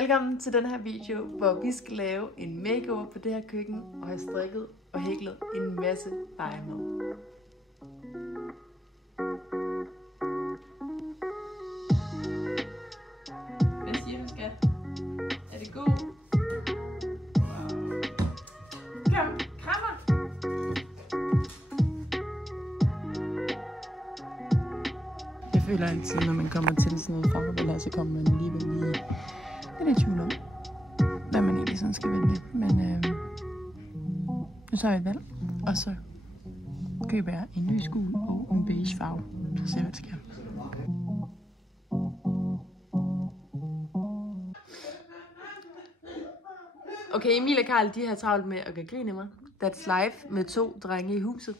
Velkommen til den her video, hvor vi skal lave en makeover på det her køkken og have strikket og hæklet en masse legemad. Hvad siger du, skat? Er det god? Wow. Kom, krammer! Jeg føler altid, når man kommer til sådan noget farvevalg, så kommer man alligevel lige lidt i tvivl om, hvad man egentlig sådan skal vælge. Men nu så har jeg et valg, og så køber jeg en lys gul og en beige farve. Så ser jeg, hvad det skal. Okay, Emil og Karl, de har travlt med at gøre grin af mig. That's life med 2 drenge i huset.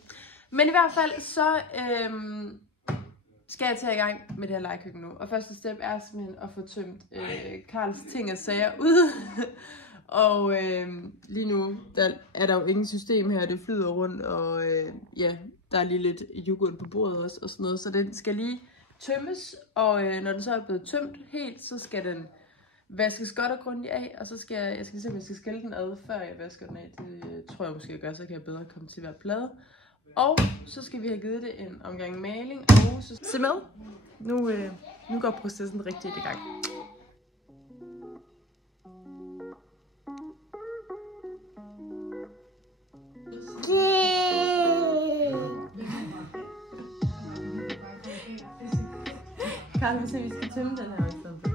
Men i hvert fald, så skal jeg tage i gang med det her legekøkken nu. Og første step er simpelthen at få tømt Karls ting og sager ud. Og lige nu der er der jo ingen system her, det flyder rundt. Og ja, der er lige lidt yoghurt på bordet også og sådan noget. Så den skal lige tømmes. Og når den så er blevet tømt helt, så skal den vaskes godt og grundigt af. Og så skal jeg skal se, om jeg skal skælde den ad, før jeg vasker den af. Det tror jeg måske jeg gør, så kan jeg bedre komme til hver plade. Og så skal vi have givet det en omgang maling, og så se med. Nu går processen rigtig i gang. Karl, vi ser, vi skal tømme den her i stedet for.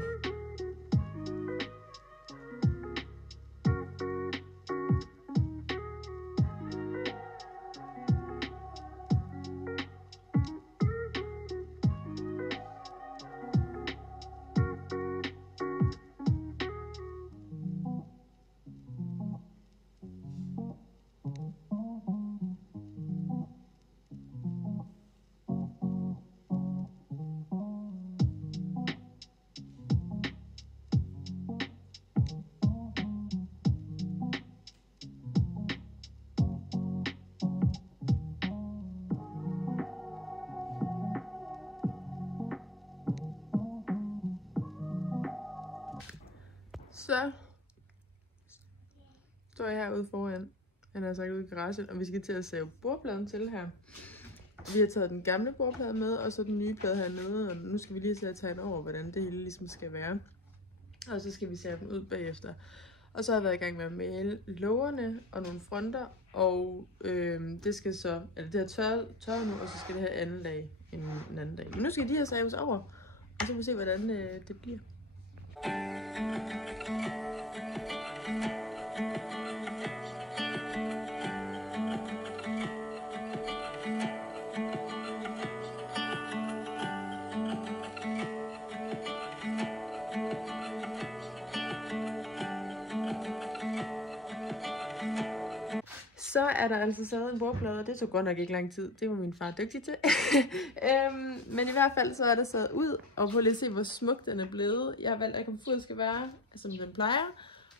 Så står jeg herude foran, han har sagt ude i garagen, og vi skal til at save bordpladen til her. Vi har taget den gamle bordplade med, og så den nye plade hernede, og nu skal vi lige til at tegne over, hvordan det hele ligesom skal være. Og så skal vi save dem ud bagefter. Og så har jeg været i gang med at male lågerne og nogle fronter, og det skal så, altså det her tørre nu, og så skal det her anden lag en anden dag. Men nu skal de her saves over, og så må vi se, hvordan det bliver. Så er der altså savet en bordplade, og det tog godt nok ikke lang tid. Det var min far dygtig til. Men i hvert fald så er der savet ud, og prøv lige at se, hvor smuk den er blevet. Jeg har valgt, at komfuret skal være, som den plejer.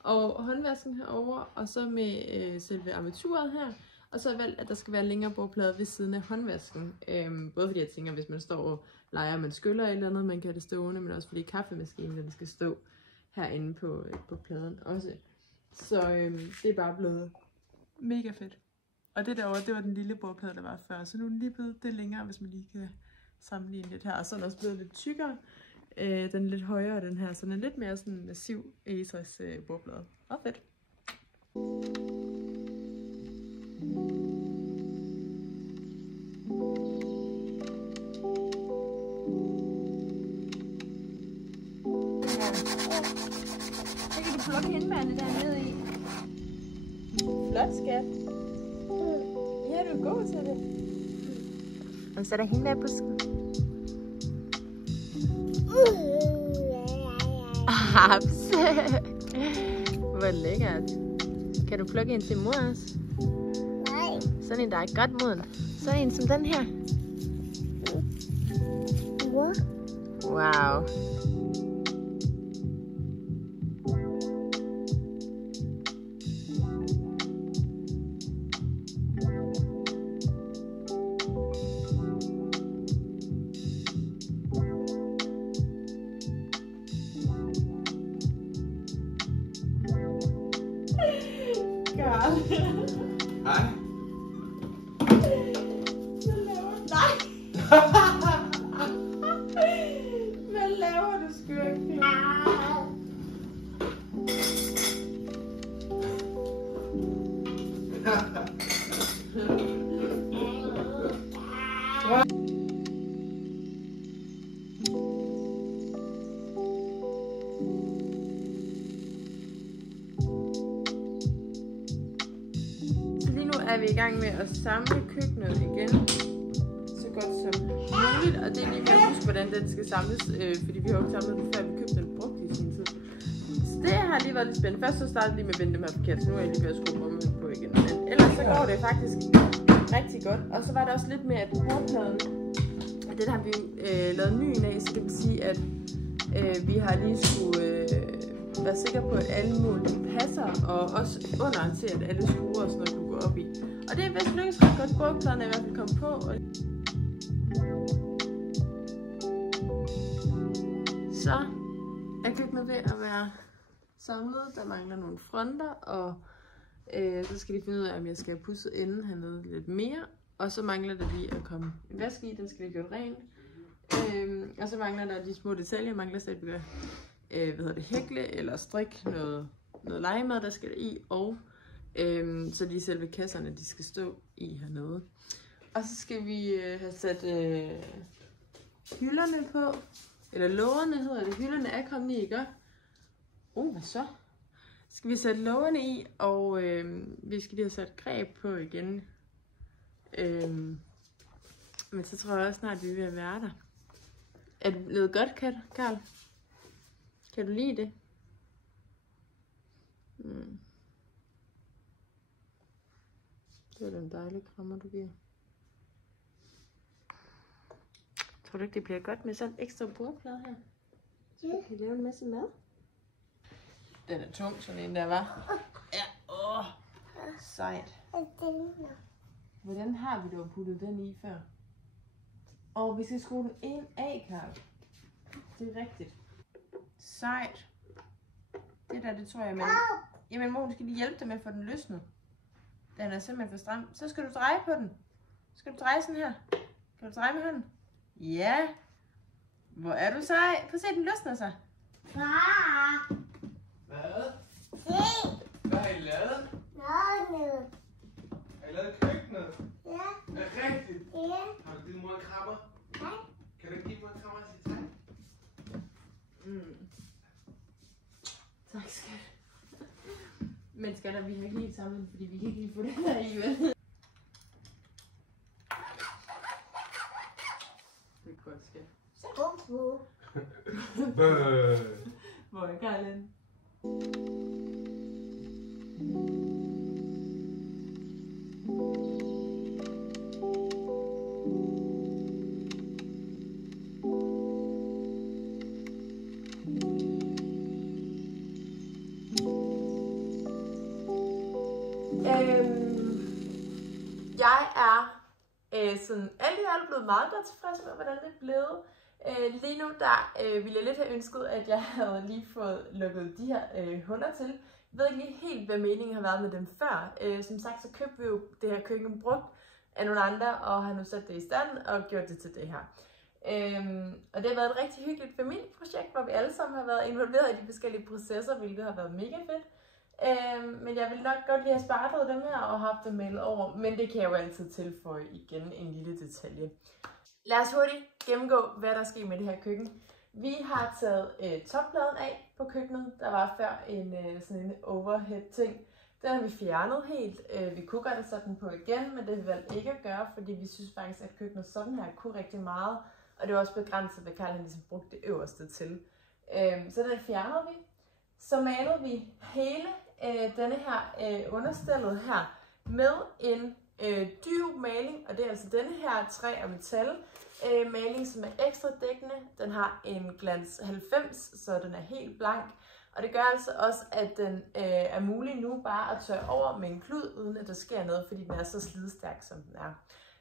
Og håndvasken herover, og så med selve armaturet her. Og så har jeg valgt, at der skal være længere bordplade ved siden af håndvasken. Både fordi jeg tænker, hvis man står og leger, man skyller et eller andet, man kan have det stående, men også fordi kaffemaskinen, den skal stå herinde på pladen også. Så det er bare blevet mega fedt. Og det derovre, det var den lille bordplade, der var før. Så nu er den lige blevet det længere, hvis man lige kan sammenligne lidt her. Og så er den også blevet lidt tykkere. Den er lidt højere, den her. Så den er lidt mere sådan massiv Egetræs bordplade. Og fedt. Så kan du plukke hindbærene dernede i. Flot, skat. Ja, du er god til det. Og så er der hende der på busken. Haps. Hvor lækkert. Kan du plukke en til mor også? Nej. Sådan en, der er godt moden. Sådan en som den her. Mor? Wow. Karl. Nej. Hvad laver du? Nej! Hvad laver du, skønke? Er vi i gang med at samle køkkenet igen, så godt som muligt, og det er lige med at huske, hvordan den skal samles, fordi vi har jo ikke samlet den før, vi købte den brugt i sin tid. Så det har lige været lidt spændende. Først så startede jeg lige med at vende dem her forkert, så nu er jeg lige ved at skrue rummet på igen. Men ellers så går det faktisk rigtig godt. Og så var der også lidt med, at bordpladen, og den har vi lavet ny af, så det vil sige, at vi har lige skulle være sikre på, at alle mål passer, og også under til, at alle skruer og sådan noget kunne gå op i. Og det er vist lykkedes ret godt. Bordpladen er i hvert fald kommet på. Så er køkkenet ved at være samlet. Der mangler nogle fronter, og så skal de finde ud af, om jeg skal have pudset enden hernede lidt mere. Og så mangler der lige at komme en vask i, den skal vi gøre ren. Og så mangler der de små detaljer, mangler stadig hækle eller strik noget legemad, der skal der i, og så de selve kasserne, de skal stå i hernede. Og så skal vi have sat hylderne på, eller lågerne hedder det. Hylderne er kommet i, ikke? Hvad så? Skal vi sætte lågerne i, og vi skal lige have sat greb på igen. Men så tror jeg også snart, vi er ved at være der. Er det blevet godt, Karl? Kan du lide det? Det er den dejlige krammer, du giver. Tror du ikke, det bliver godt med sådan en ekstra bordplade her? Så kan vi lave en masse mad. Den er tung, sådan en der, var. Ja, sejt. Hvordan har vi dog puttet den i før? Vi skal skrue den ind af, Karl. Det er rigtigt. Sejt. Det tror jeg, men... Jamen, mor, skal lige hjælpe dig med at få den løsnet. Den er simpelthen for stram. Så skal du dreje på den. Skal du dreje sådan her? Kan du dreje med hånden? Ja. Hvor er du sej. Prøv at se, den løsner sig. Far! Hvad? Se! Hvad har I lavet? Noget. Har I lavet køkkenet? Ja. Er det rigtigt? Ja. Har du givet mor en krammer? Nej. Kan du ikke give mor en krammer og sige tak? Tak skal du. Men skatter, vi har ikke helt sammen, fordi vi kan ikke lige få det her i, vel? Det er godt, skat. Hvor er Karl henne? Jeg er sådan alt i alt blevet meget godt tilfreds med, hvordan det er blevet. Lige nu ville jeg lidt have ønsket, at jeg havde lige fået lukket de her huller til. Jeg ved ikke lige helt, hvad meningen har været med dem før. Som sagt, så købte vi jo det her køkken brugt af nogle andre, og har nu sat det i stand og gjort det til det her. Og det har været et rigtig hyggeligt familieprojekt, hvor vi alle sammen har været involveret i de forskellige processer, hvilket har været mega fedt. Men jeg vil nok godt lige have spartet dem her og haft dem malet over, men det kan jeg jo altid tilføje igen en lille detalje. Lad os hurtigt gennemgå, hvad der sker med det her køkken. Vi har taget toppladen af på køkkenet. Der var før sådan en overhead ting. Den har vi fjernet helt. Vi kunne godt have sat den på igen, men det vil vi valgt ikke at gøre, fordi vi synes faktisk, at køkkenet sådan her kunne rigtig meget. Og det var også begrænset, hvad Karl ligesom brugte det øverste til. Så den fjernede vi. Så malede vi hele denne her understillet her med en dyb maling, og det er altså denne her træ- og metal maling, som er ekstra dækkende. Den har en glans 90, så den er helt blank, og det gør altså også, at den er mulig nu bare at tørre over med en klud, uden at der sker noget, fordi den er så slidstærk, som den er.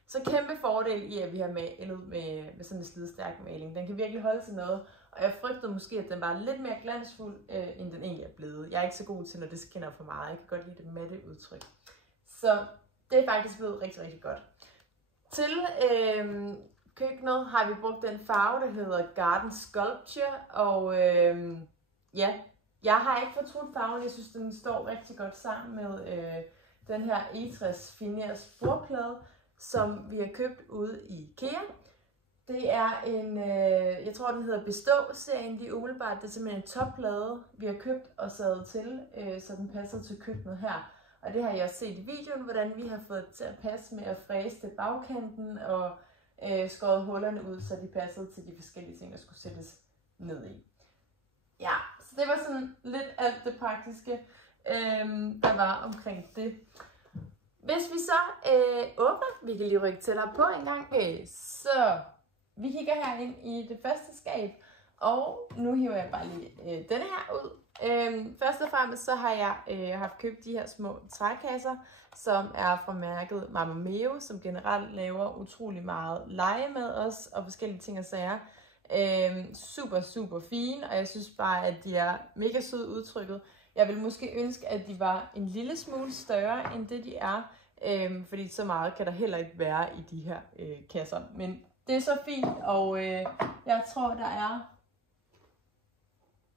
Så kæmpe fordel i, at vi har malet med sådan en slidstærk maling. Den kan virkelig holde til noget, og jeg frygtede måske, at den var lidt mere glansfuld, end den egentlig er blevet. Jeg er ikke så god til, når det skinner for meget. Jeg kan godt lide det matte udtryk. Så det er faktisk blevet rigtig, rigtig godt. Til køkkenet har vi brugt den farve, der hedder Garden Sculpture. Og ja, jeg har ikke fortrudt farven. Jeg synes, den står rigtig godt sammen med den her Etres Finers bordplade, som vi har købt ude i IKEA. Det er en, jeg tror den hedder Bestå-serien lige umiddelbart. Det er simpelthen en topplade, vi har købt og sadet til, så den passer til køkkenet her. Og det har jeg også set i videoen, hvordan vi har fået det til at passe med at fræse til bagkanten og skåret hullerne ud, så de passede til de forskellige ting, der skulle sættes ned i. Ja, så det var sådan lidt alt det praktiske, der var omkring det. Hvis vi så åbner, vi kan lige rykke tættere på en gang, så vi kigger her ind i det første skab, og nu hiver jeg bare lige denne her ud. Først og fremmest så har jeg haft købt de her små trækasser, som er fra mærket Mama Mio, som generelt laver utrolig meget lege med os og forskellige ting og sager. Super, super fine, og jeg synes bare, at de er mega søde udtrykket. Jeg vil måske ønske, at de var en lille smule større, end det de er, fordi så meget kan der heller ikke være i de her kasser. Men det er så fint, og jeg tror, der er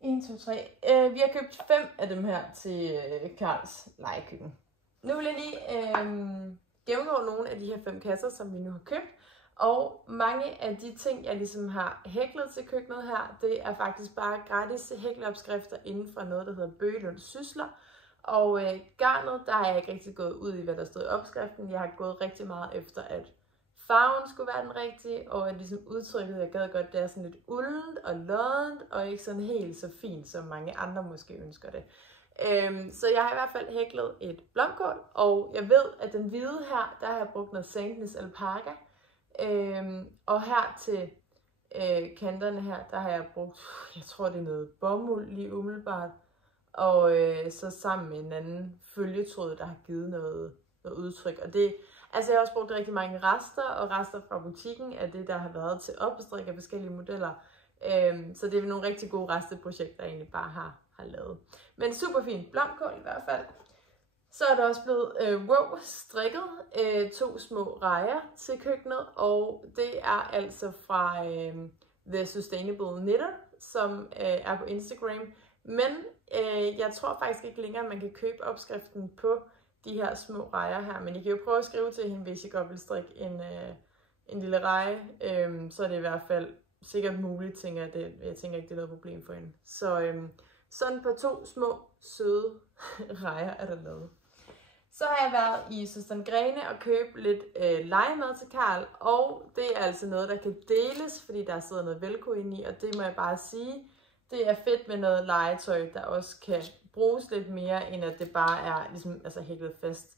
1, 2, 3. Vi har købt 5 af dem her til Karls legekøkken. Nu vil jeg lige gennemgå nogle af de her 5 kasser, som vi nu har købt. Og mange af de ting, jeg ligesom har hæklet til køkkenet her, det er faktisk bare gratis hækleopskrifter inden for noget, der hedder Bøgelund Sysler. Og garnet, der har jeg ikke rigtig gået ud i, hvad der stod i opskriften. Jeg har gået rigtig meget efter, at farven skulle være den rigtige, og at ligesom udtrykket, jeg gad godt, det er sådan lidt uldent og loddent, og ikke sådan helt så fint, som mange andre måske ønsker det. Så jeg har i hvert fald hæklet et blomkål, og jeg ved, at den hvide her, der har jeg brugt noget Sandnes Alpaca. Og her til kanterne her, der har jeg brugt, jeg tror det er noget bomuld lige umiddelbart, og så sammen med en anden følgetråd, der har givet noget udtryk. Og det, altså jeg har også brugt rigtig mange rester, og rester fra butikken af det, der har været til opstrik af forskellige modeller. Så det er nogle rigtig gode resteprojekter, jeg egentlig bare har lavet. Men super fint blomkål i hvert fald. Så er der også blevet strikket 2 små rejer til køkkenet, og det er altså fra The Sustainable Knitter, som er på Instagram. Men jeg tror faktisk ikke længere, man kan købe opskriften på de her små rejer her, men I kan jo prøve at skrive til hende, hvis I godt vil strikke en lille reje, så er det i hvert fald sikkert muligt, tænker jeg. Jeg tænker ikke, det er noget problem for hende. Så sådan på 2 små søde rejer er der lavet. Så har jeg været i Søsteren Grene og købt lidt legemad til Karl, og det er altså noget, der kan deles, fordi der sidder noget velcro inde i, og det må jeg bare sige, det er fedt med noget legetøj, der også kan bruges lidt mere, end at det bare er ligesom, altså hæklet fast.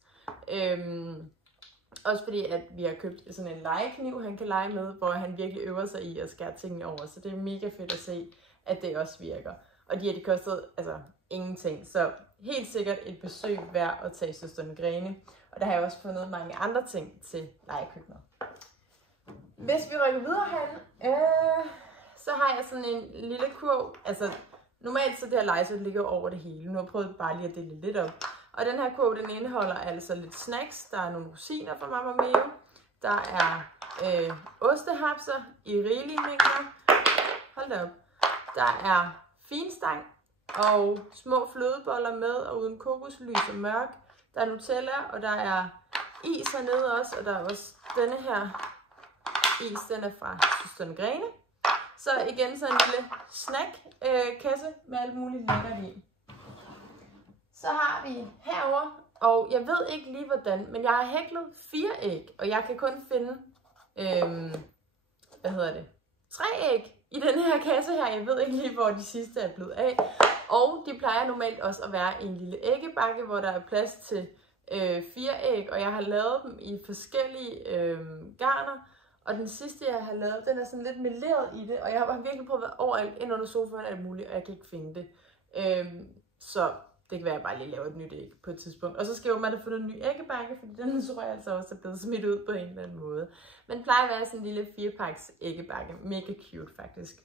Også fordi, at vi har købt sådan en legekniv, han kan lege med, hvor han virkelig øver sig i at skære tingene over, så det er mega fedt at se, at det også virker. Og de kostede altså ingenting, så helt sikkert et besøg værd at tage Søsteren Grene. Og der har jeg også fundet mange andre ting til legekøkkenet. Hvis vi rykker videre hen, så har jeg sådan en lille kurv. Altså normalt så det her legetøj ligger over det hele. Nu har jeg prøvet bare lige at dele lidt op. Og den her kurv, den indeholder altså lidt snacks. Der er nogle rosiner fra Mama Mio. Der er ostehapser i rigelige mængder. Hold da op. Der er finstang og små flødeboller med og uden kokos, lys og mørk. Der er Nutella, og der er is hernede også, og der er også denne her is, den er fra Søsteren Grene. Så igen så en lille snack-kasse med alt muligt lækkert i. Så har vi herover, og jeg ved ikke lige hvordan, men jeg har hæklet 4 æg, og jeg kan kun finde, 3 æg i den her kasse her. Jeg ved ikke lige, hvor de sidste er blevet af. Og de plejer normalt også at være i en lille æggebakke, hvor der er plads til 4 æg, og jeg har lavet dem i forskellige garner. Og den sidste, jeg har lavet, den er sådan lidt meleret i det, og jeg har virkelig prøvet at være overalt ind under sofaen alt muligt, og jeg kan ikke finde det. Så det kan være, at jeg bare lige laver et nyt æg på et tidspunkt. Og så skal man have fundet en ny æggebakke, fordi den tror jeg altså også er blevet smidt ud på en eller anden måde. Men det plejer at være sådan en lille 4-paks æggebakke. Mega cute faktisk.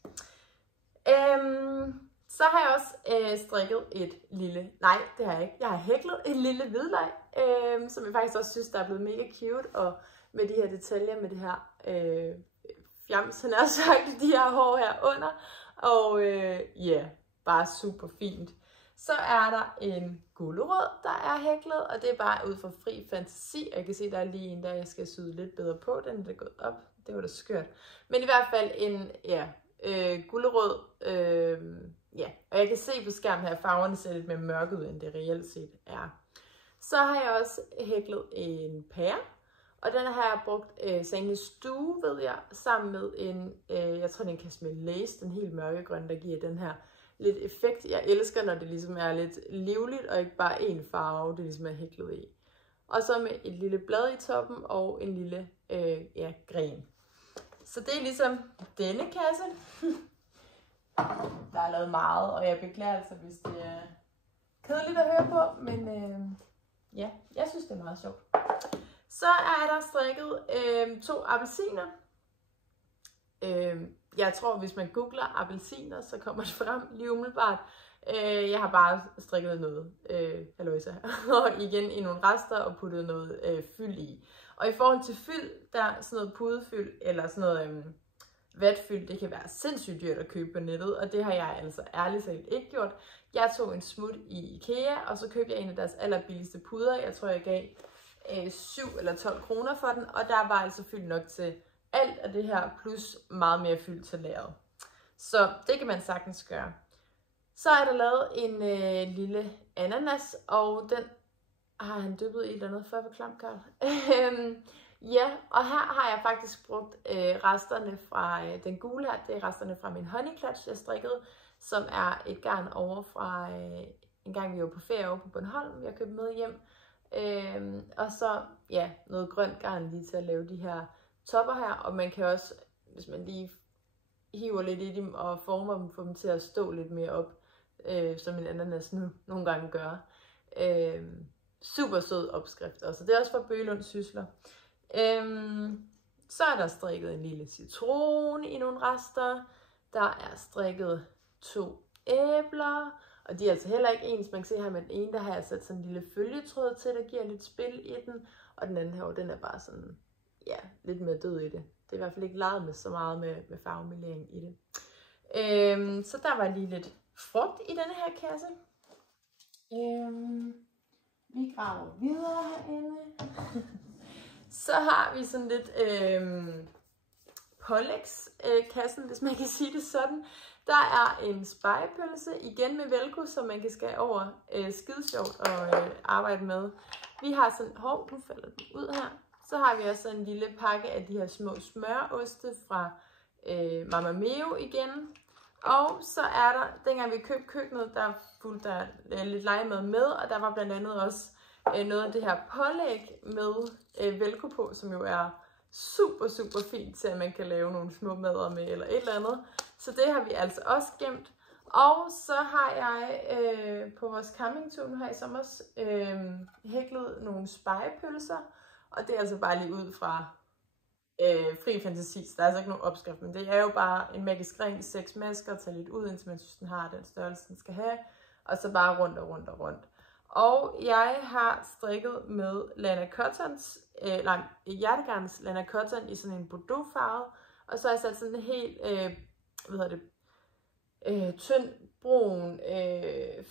Så har jeg også strikket et lille, nej det har jeg ikke, jeg har hæklet et lille hvidløg, som jeg faktisk også synes, der er blevet mega cute, og med de her detaljer, med det her fjams, han har sagt, de her hår her under, og ja, bare super fint. Så er der en gulerod, der er hæklet, og det er bare ud fra fri fantasi, og jeg kan se, der er lige en, der jeg skal syde lidt bedre på, den er gået op, det var da skørt. Men i hvert fald en, ja, gulerod, ja, og jeg kan se på skærmen her, at farverne ser lidt mere mørke ud, end det reelt set er. Så har jeg også hæklet en pære, og den har jeg brugt Sange Stue, ved jeg, sammen med en, jeg tror det er en Cashmere Lace, den helt mørkegrønne, der giver den her lidt effekt. Jeg elsker, når det ligesom er lidt livligt, og ikke bare en farve, det ligesom er hæklet i. Og så med et lille blad i toppen, og en lille, ja, gren. Så det er ligesom denne kasse. Der er lavet meget, og jeg beklager altså, hvis det er kedeligt at høre på, men ja, jeg synes, det er meget sjovt. Så er der strikket 2 appelsiner. Jeg tror, hvis man googler appelsiner, så kommer det frem lige umiddelbart. Jeg har bare strikket noget halløjsa, og igen i nogle rester og puttet noget fyld i. Og i forhold til fyld, der er sådan noget pudefyld eller sådan noget vatfyld, det kan være sindssygt dyrt at købe på nettet, og det har jeg altså ærligt talt ikke gjort. Jeg tog en smut i IKEA, og så købte jeg en af deres allerbilligste puder. Jeg tror, jeg gav 7 eller 12 kroner for den, og der var altså fyld nok til alt af det her, plus meget mere fyld til lageret. Så det kan man sagtens gøre. Så er der lavet en lille ananas, og den har han dyppet i et eller andet før på klam, Karl. Ja, og her har jeg faktisk brugt resterne fra den gule her. Det er resterne fra min honey clutch, jeg strikkede, som er et garn over fra en gang vi var på ferie over på Bornholm. Jeg købte med hjem. Og så ja, noget grønt garn lige til at lave de her topper her. Og man kan også, hvis man lige hiver lidt i dem og former dem, få dem til at stå lidt mere op, som en ananas nu nogle gange gør. Super sød opskrift også. Det er også fra Bøgelund Sysler. Så er der strikket en lille citron i nogle rester. Der er strikket 2 æbler. Og de er altså heller ikke ens. Man kan se her med den ene, der har jeg sat sådan en lille følgetråd til, der giver lidt spil i den. Og den anden her, den er bare sådan, ja, lidt mere død i det. Det er i hvert fald ikke leget med så meget med farvemelering i det. Så der var lige lidt frugt i denne her kasse. Vi graver videre herinde. Så har vi sådan lidt pålægskassen, hvis man kan sige det sådan. Der er en spegepølse, igen med velcro, som man kan skære over. Skide sjovt at arbejde med. Vi har sådan, nu falder den ud her. Så har vi også en lille pakke af de her små smøroste fra Mama Mio igen. Og så er der, dengang vi købte køkkenet, der fulgte der lidt legemad med, og der var blandt andet også noget af det her pålæg med velcro på, som jo er super, super fint til, at man kan lave nogle små madder med eller et eller andet. Så det har vi altså også gemt. Og så har jeg på vores campingtur nu her i sommer hæklet nogle spegepølser. Og det er altså bare lige ud fra fri fantasi, så der er altså ikke nogen opskrift, men det er jo bare en magisk ring, 6 masker, tage lidt ud, indtil man synes, den har den størrelse, den skal have, og så bare rundt og rundt og rundt. Og jeg har strikket med Lana Cottons, hjertegarns Lana Cotton i sådan en Bordeaux farve, og så har jeg sat sådan en helt, tynd brun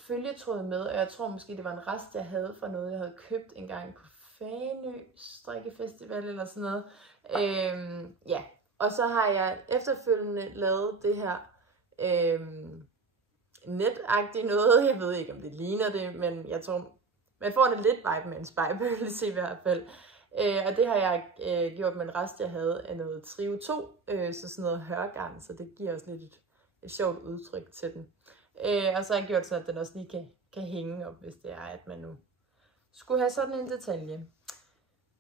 følgetråd med, og jeg tror måske det var en rest, jeg havde fra noget, jeg havde købt engang på Fanø strikkefestival eller sådan noget. Ja, og så har jeg efterfølgende lavet det her netagtigt noget. Jeg ved ikke, om det ligner det, men jeg tror, man får det lidt vibe med en spejepølse i hvert fald. Og det har jeg gjort med en rest, jeg havde af noget Trio 2, så sådan noget hørgarn, så det giver også lidt et sjovt udtryk til den. Og så har jeg gjort så, at den også lige kan hænge op, hvis det er, at man nu skulle have sådan en detalje.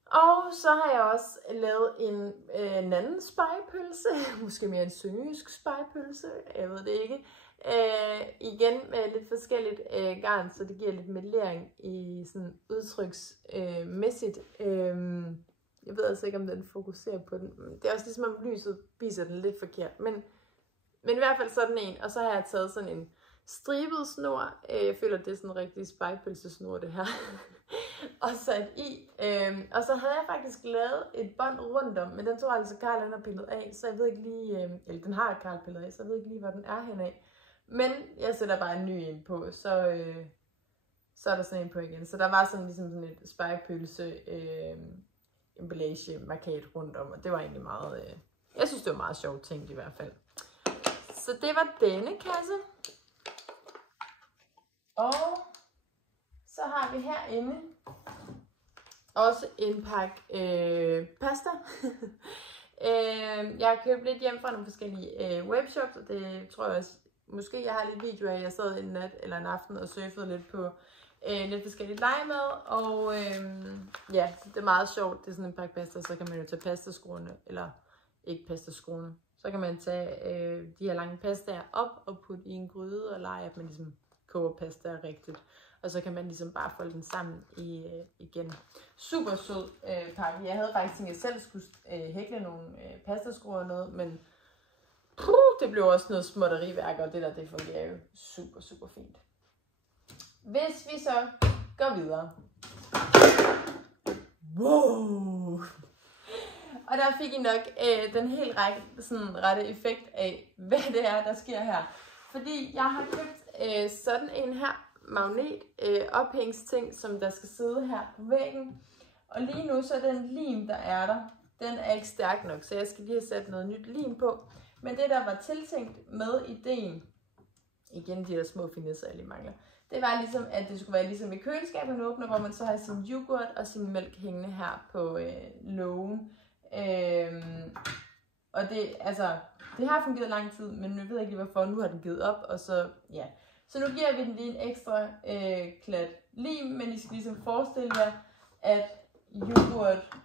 Og så har jeg også lavet en anden spegepølse, måske mere en sønderjysk spegepølse, jeg ved det ikke. Igen med lidt forskelligt garn, så det giver lidt melering i sådan udtryksmæssigt. Jeg ved altså ikke, om den fokuserer på den. Det er også ligesom, om lyset viser den lidt forkert. Men i hvert fald sådan en. Og så har jeg taget sådan en stribet snor. Jeg føler, det er sådan en rigtig spegepølsesnor, det her. Og sat i. Og så havde jeg faktisk lavet et bånd rundt om, men den tror jeg altså, Karl han har pillet af, så jeg ved ikke lige, eller den har Karl pillet af, så jeg ved ikke lige, hvor den er henad. Men jeg sætter bare en ny ind på, så er der sådan en på igen. Så der var sådan ligesom sådan et spegepølse emballage markat rundt om, og det var egentlig meget, jeg synes det var meget sjovt tænkt i hvert fald. Så det var denne kasse. Og så har vi herinde også en pakke pasta. Jeg har købt lidt hjem fra nogle forskellige webshops, og det tror jeg også, måske jeg har lidt video af, jeg sad en nat eller en aften og surfede lidt på lidt forskellige legemad, og ja, så det er meget sjovt. Det er sådan en pakke pasta, så kan man jo tage pastaskruerne, eller ikke pastaskruerne, så kan man tage de her lange pastaer op og putte i en gryde og lege, at man ligesom koger pasta rigtigt. Og så kan man ligesom bare folde den sammen igen. Super sød pakke. Jeg havde faktisk tænkt, at jeg selv skulle hækle nogle pastaskruer og noget, men det blev også noget småtteriværk, og det der, det fungerer jo super, super fint. Hvis vi så går videre. Wow! Og der fik I nok den helt rette effekt af, hvad det er, der sker her. Fordi jeg har købt sådan en her magnet ophængsting, som der skal sidde her på væggen. Og lige nu så er den lim, der er der, den er ikke stærk nok, så jeg skal lige have sat noget nyt lim på. Men det, der var tiltænkt med ideen, igen de der små finesser, jeg lige mangler, det var ligesom, at det skulle være ligesom i køleskabet åbner, hvor man så har sin yoghurt og sin mælk hængende her på lågen. Og det, altså, det har fungeret lang tid, men jeg ved ikke lige hvorfor, nu har den givet op, og så, ja. Så nu giver vi den lige en ekstra klat lim, men I skal ligesom forestille jer, at yoghurt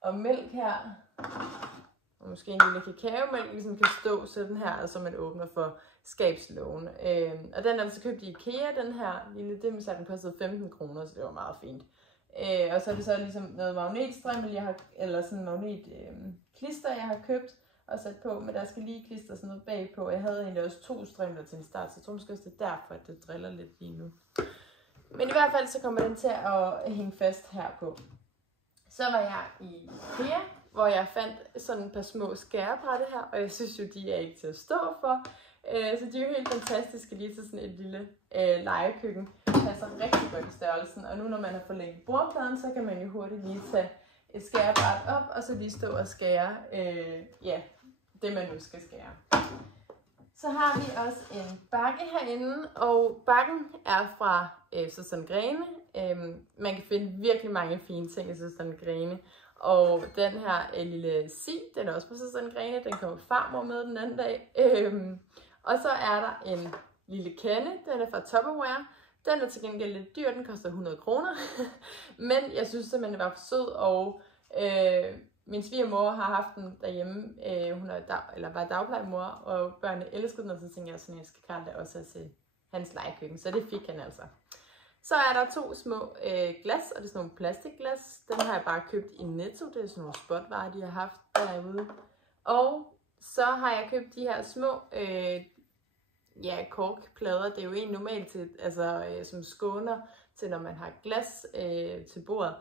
og mælk her, og måske en lille kakaomælk, ligesom kan stå sådan her, altså man åbner for skabslågen. Og den er altså købt i IKEA, den her lille dimser, den kostede 15 kroner, så det var meget fint. Og så er det så ligesom noget magnetstrimmel, jeg har, eller sådan en magnetklister, jeg har købt og sat på, men der skal lige klister sådan noget bagpå. Jeg havde egentlig også 2 strimler til en start, så jeg tror måske også, det er derfor, at det driller lidt lige nu. Men i hvert fald så kommer den til at hænge fast herpå. Så var jeg i IKEA, hvor jeg fandt sådan et par små skærebrætte her, og jeg synes jo, de er ikke til at stå for. Så de er jo helt fantastiske lige til sådan et lille legekøkken. Det passer rigtig godt i størrelsen, og nu når man har forlænget bordpladen, så kan man jo hurtigt lige tage et skærebræt op, og så lige stå og skære ja, det man nu skal skære. Så har vi også en bakke herinde, og bakken er fra Susanne Grene. Man kan finde virkelig mange fine ting i Susanne Grene. Og den her lille si, den er også fra Susanne Grene, den kommer farmor med den anden dag. Og så er der en lille kande, den er fra Tupperware. Den er til gengæld lidt dyr, den koster 100 kroner. Men jeg synes simpelthen, den var for sød, og min svigermor har haft den derhjemme. Hun er var dagplejemor, og børnene elskede den, og så tænkte jeg, at jeg skal Karl da også til hans legekøkken. Så det fik han altså. Så er der 2 små glas, og det er sådan nogle plastikglas. Den har jeg bare købt i Netto. Det er sådan nogle spotvarer, de har haft derude. Og så har jeg købt de her små korkplader. Det er jo en normalt til, altså, som skåner til, når man har glas til bordet.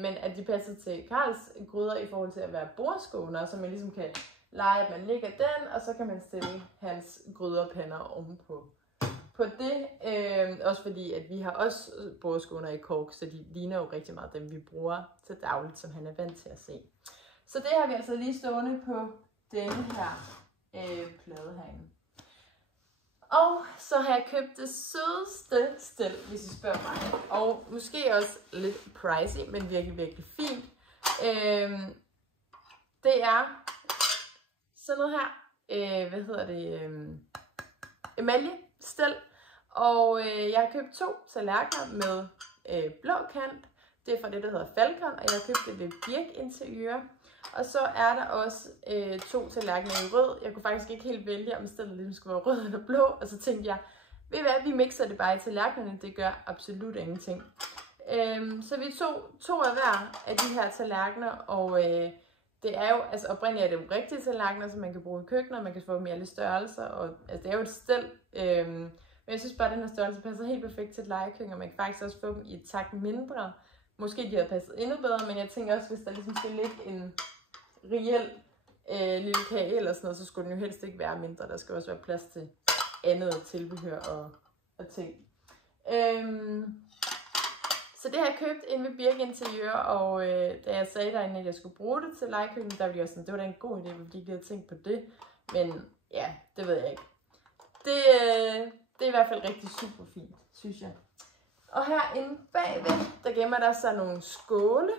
Men at de passer til Karls gryder i forhold til at være bordskåner, så man ligesom kan lege, at man lægger den, og så kan man stille hans gryderpander ovenpå. På det, også fordi, at vi har også bordskåner i kork, så de ligner jo rigtig meget dem, vi bruger til dagligt, som han er vant til at se. Så det har vi altså lige stående på denne her plade herinde. Og så har jeg købt det sødeste stel, hvis I spørger mig. Og måske også lidt pricey, men virkelig, virkelig fint. Det er sådan noget her, emaljestel. Og jeg har købt 2 tallerkener med blå kant. Det er fra det, der hedder Falcon, og jeg har købt det ved Birk Interiør. Og så er der også 2 tallerkener i rød. Jeg kunne faktisk ikke helt vælge, om stedet ligesom skulle være rød eller blå. Og så tænkte jeg, ved I hvad, vi mixer det bare i tallerkenerne. Det gør absolut ingenting. Så vi tog 2 af hver af de her tallerkener, og det er jo, altså oprindeligt er det jo rigtige tallerkener, som man kan bruge i køkkener, man kan få dem i alle størrelser, og altså, det er jo et stel. Men jeg synes bare, at den her størrelse passer helt perfekt til et legekøkken, og man kan faktisk også få dem i et tak mindre. Måske de havde passet endnu bedre, men jeg tænker også, hvis der ligesom skal ligge en reel lille kage eller sådan noget, så skulle den jo helst ikke være mindre. Der skal også være plads til andet tilbehør og ting. Så det har jeg købt inde ved Birk Interiør, og da jeg sagde derinde, at jeg skulle bruge det til legekøkken, der ville jeg sådan, det var da en god idé, fordi jeg havde tænkt på det. Men ja, det ved jeg ikke. Det er i hvert fald rigtig super fint, synes jeg. Og herinde bagved, der gemmer der sig nogle skåle.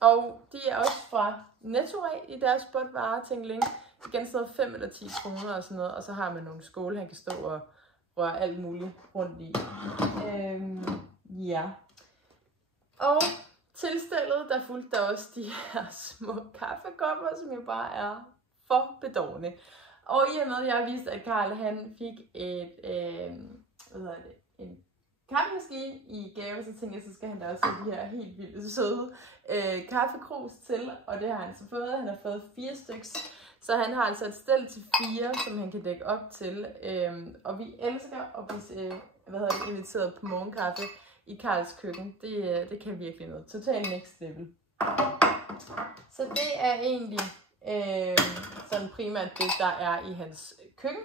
Og de er også fra Netto i deres spotvarer, Tingling. Igen sådan noget 5 eller 10 kroner og sådan noget. Og så har man nogle skåle, han kan stå og røre alt muligt rundt i. Ja. Og til stillet, der fulgte der også de her små kaffekopper, som jo bare er for bedårende. Og i og med, at jeg vidste, at Karl han fik en kaffemaskine i gave, så tænkte jeg, så skal han da også have de her helt vildt søde kaffekrus til. Og det har han så fået. Han har fået 4 styks. Så han har altså et stel til 4, som han kan dække op til. Og vi elsker at blive inviteret på morgenkaffe i Karls køkken. Det kan virkelig noget. Total next level. Så det er egentlig sådan primært det, der er i hans køkken.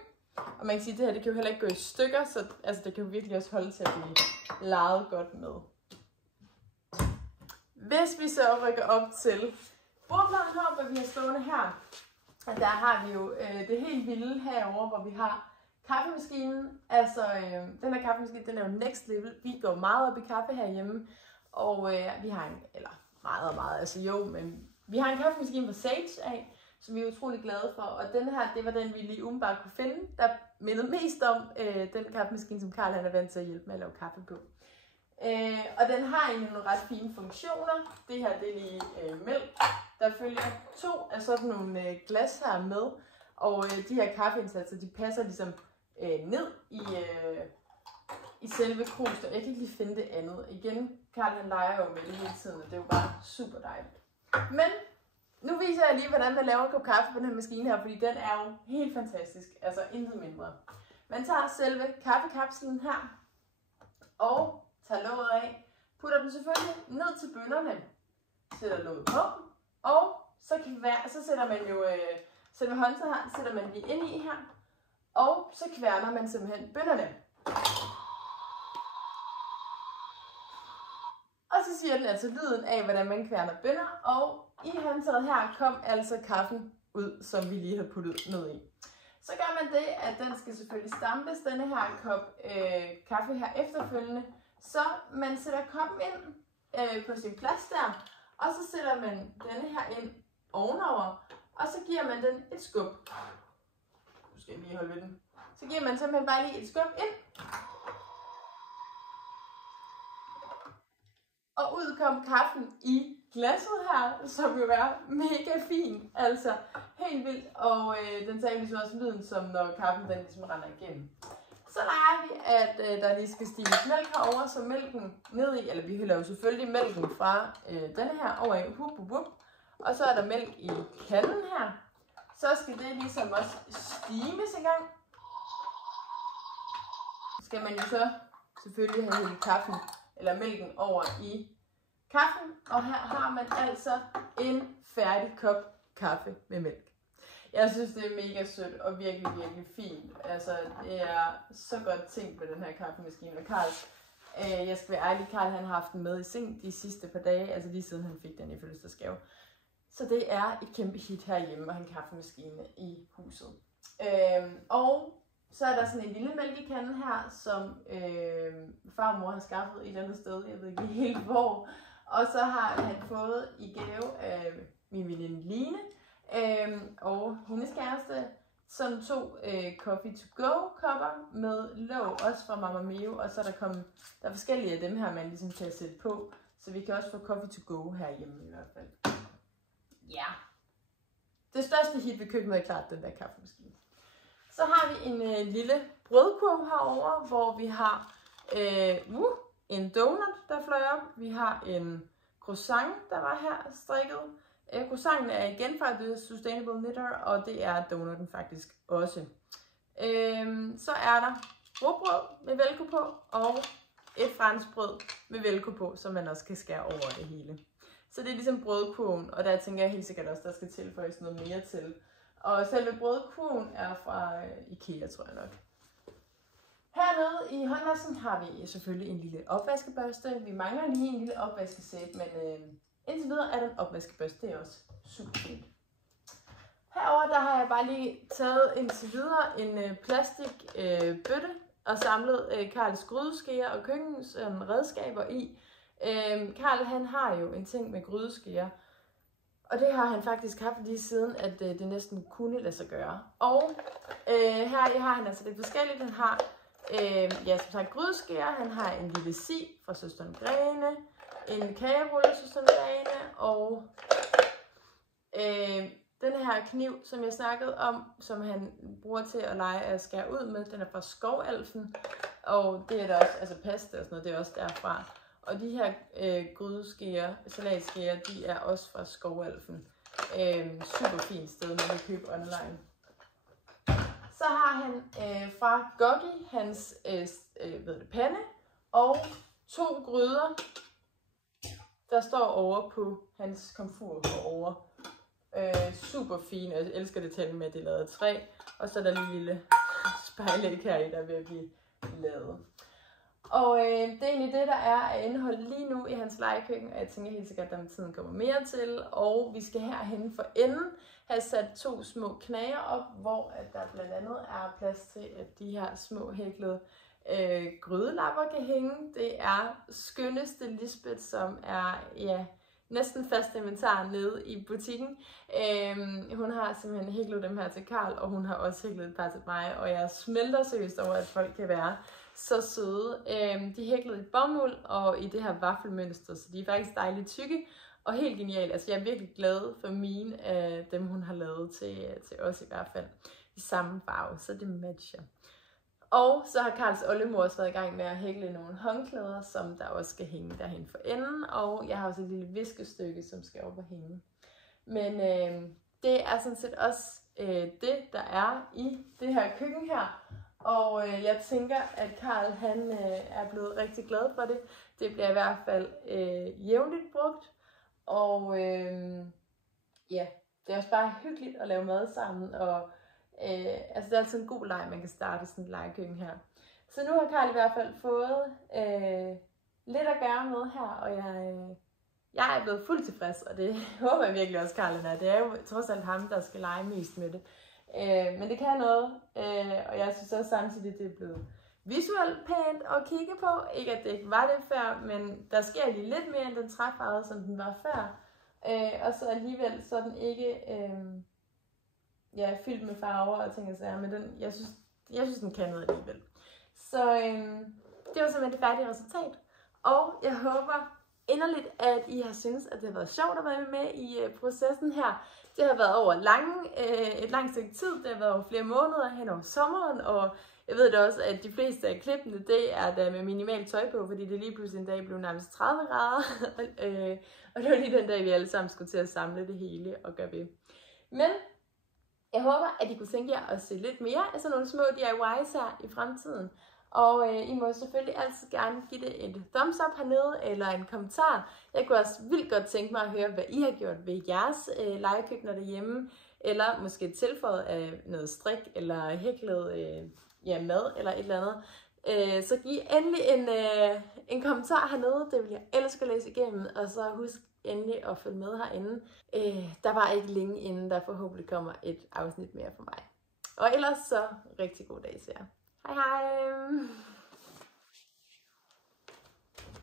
Og man kan sige, at det her det kan jo heller ikke gå i stykker, så altså, det kan jo virkelig også holde til at blive leget godt med. Hvis vi så rykker op til bordpladen heroppe, hvor vi har stående her, og der har vi jo det helt vilde herovre, hvor vi har kaffemaskinen. Altså, den her kaffemaskine, den er jo next level. Vi går meget op i kaffe herhjemme, og vi har en, eller meget, altså jo, men vi har en kaffemaskine fra Sage af, som vi er utrolig glade for. Og den her, det var den, vi lige umiddelbart kunne finde, der mindede mest om den kaffemaskine, som Karl han er vant til at hjælpe med at lave kaffe på. Og den har egentlig nogle ret fine funktioner. Det her, det er lige mælk. Der følger 2 af sådan nogle glas her med. Og de her kaffeindsatser, de passer ligesom ned i selve kruset. Jeg kan ikke lige finde det andet. Igen, Karl han leger jo med det hele tiden, og det er jo bare super dejligt. Men nu viser jeg lige, hvordan man laver en kop kaffe på den her maskine her, fordi den er jo helt fantastisk. Altså intet mindre. Man tager selve kaffekapslen her, og tager låget af, putter den selvfølgelig ned til bønnerne, sætter låget på, og så sætter man jo selve håndtaget her, sætter man lige ind i her, og så kværner man simpelthen bønnerne. Og så siger den altså lyden af, hvordan man kværner bønner, og i håndtaget her kom altså kaffen ud, som vi lige har puttet ned i. Så gør man det, at den skal selvfølgelig stampes, denne her kop kaffe her efterfølgende. Så man sætter koppen ind på sin plads der, og så sætter man denne her ind ovenover, og så giver man den et skub. Nu skal jeg lige holde ved den. Så giver man simpelthen bare lige et skub ind. Og ud kom kaffen i glasset her, som jo er mega fin, altså helt vildt, og den tager ligesom også lyden, som når kaffen den ligesom render igennem. Så leger vi, at der lige skal stige mælk herover, så mælken ned i, eller vi hælder jo selvfølgelig mælken fra denne her over i, og så er der mælk i kanden her. Så skal det ligesom også stimes en gang. Så skal man jo så selvfølgelig have hældt kaffen, eller mælken over i kaffen, og her har man altså en færdig kop kaffe med mælk. Jeg synes, det er mega sødt og virkelig, virkelig fint. Altså, det er så godt tænkt med den her kaffemaskine. Og Karl, jeg skal være ærlig, Karl han har haft den med i seng de sidste par dage, altså lige siden han fik den i fødselsdagsgave. Så det er et kæmpe hit herhjemme at have en kaffemaskine i huset. Og så er der sådan en lille mælkekande her, som far og mor har skaffet et eller andet sted, jeg ved ikke helt hvor. Og så har han fået i gave af min veninde Line og hendes kæreste sådan 2 coffee to go kopper med låg, også fra Mama Mio. Og så er der er forskellige af dem her, man ligesom kan sætte på. Så vi kan også få coffee to go herhjemme i hvert fald. Ja. Det største hit ved køkkenet er klart den der kaffemaskine. Så har vi en lille brødkurv herover, hvor vi har en donut, der fløj op. Vi har en croissant, der var her strikket. Croissanten er igen fra The Sustainable Knitter, og det er donutten faktisk også. Så er der råbrød med velcro på, og et franskbrød med velcro på, som man også kan skære over det hele. Så det er ligesom brødkurven, og der tænker jeg helt sikkert også, der skal tilføjes noget mere til. Og selve brødkurven er fra IKEA, tror jeg nok. Hernede i håndvasken har vi selvfølgelig en lille opvaskebørste. Vi mangler lige en lille opvaskesæt, men indtil videre er den opvaskebørste. Det er også super fint. Herover der har jeg bare lige taget indtil videre en plastikbøtte og samlet Karls grydeskeer og køkkens redskaber i. Karl han har jo en ting med grydeskeer, og det har han faktisk haft lige siden, at det næsten kunne lade sig gøre. Og her har han altså lidt forskelligt. Han har som sagt grydeskeer, han har en lille si fra Søsteren Grene, en kagerulle fra Søsteren Grene, og den her kniv, som jeg snakkede om, som han bruger til at lege at skære ud med, den er fra Skovalfen, og det er der også, altså pasta og sådan noget, det er også derfra. Og de her grydeskeer, salatskeer, de er også fra Skovalfen. Super fint sted, man kan købe online. Så har han fra Goggi hans pande og 2 gryder, der står over på hans komfur herovre. Super fine, jeg elsker detaljen med, at det er lavet af træ. Og så er der lige en lille spejlæg her i, der er ved at blive lavet. Og det er egentlig det, der er af indhold lige nu i hans legekøkken, og jeg tænker helt sikkert, at der med tiden kommer mere til. Og vi skal herhen for enden have sat 2 små knager op, hvor at der blandt andet er plads til, at de her små hæklede grydelapper kan hænge. Det er skønneste Lisbeth, som er næsten fast inventar nede i butikken. Hun har simpelthen hæklet dem her til Karl, og hun har også hæklet et par til mig, og jeg smelter seriøst over, at folk kan være så søde. De er hæklet i bomuld og i det her vaffelmønster, så de er faktisk dejligt tykke og helt geniale. Altså jeg er virkelig glad for mine af dem, hun har lavet til os i hvert fald. I samme farve, så det matcher. Og så har Karls oldemor også været i gang med at hækle nogle håndklæder, som der også skal hænge derhen for enden. Og jeg har også et lille viskestykke, som skal op og hænge. Men det er sådan set også det, der er i det her køkken her. Og jeg tænker, at Karl han er blevet rigtig glad for det. Det bliver i hvert fald jævnligt brugt. Og det er også bare hyggeligt at lave mad sammen. Og altså det er altid en god leg, man kan starte sådan en legekøkken her. Så nu har Karl i hvert fald fået lidt at gøre med her, og jeg er blevet fuldt tilfreds, og det håber jeg virkelig også, Karl er. Det er jo trods alt ham, der skal lege mest med det. Men det kan noget, og jeg synes også samtidig, at det er blevet visuelt pænt at kigge på. Ikke at det ikke var det før, men der sker lige lidt mere end den træfarvede, som den var før. Og så alligevel så er den ikke fyldt med farver og ting og sager, men jeg synes den kan noget alligevel. Så det var simpelthen det færdige resultat. Og jeg håber inderligt, at I har syntes, at det har været sjovt at være med i processen her. Det har været over et langt stykke tid. Det har været over flere måneder hen over sommeren, og jeg ved da også, at de fleste af klippene, det er der med minimalt tøj på, fordi det lige pludselig en dag blev nærmest 30 grader. Og det var lige den dag, vi alle sammen skulle til at samle det hele og gøre ved. Men jeg håber, at I kunne tænke jer at se lidt mere af sådan nogle små DIYs her i fremtiden. Og I må selvfølgelig altid gerne give det et thumbs up hernede, eller en kommentar. Jeg kunne også vildt godt tænke mig at høre, hvad I har gjort ved jeres legekøkkener derhjemme. Eller måske tilføjet af noget strik, eller hæklet mad, eller et eller andet. Så giv endelig en kommentar hernede, det vil jeg elske at læse igennem. Og så husk endelig at følge med herinde. Der var ikke længe inden, der forhåbentlig kommer et afsnit mere fra mig. Og ellers så rigtig god dag til jer. Hej hej!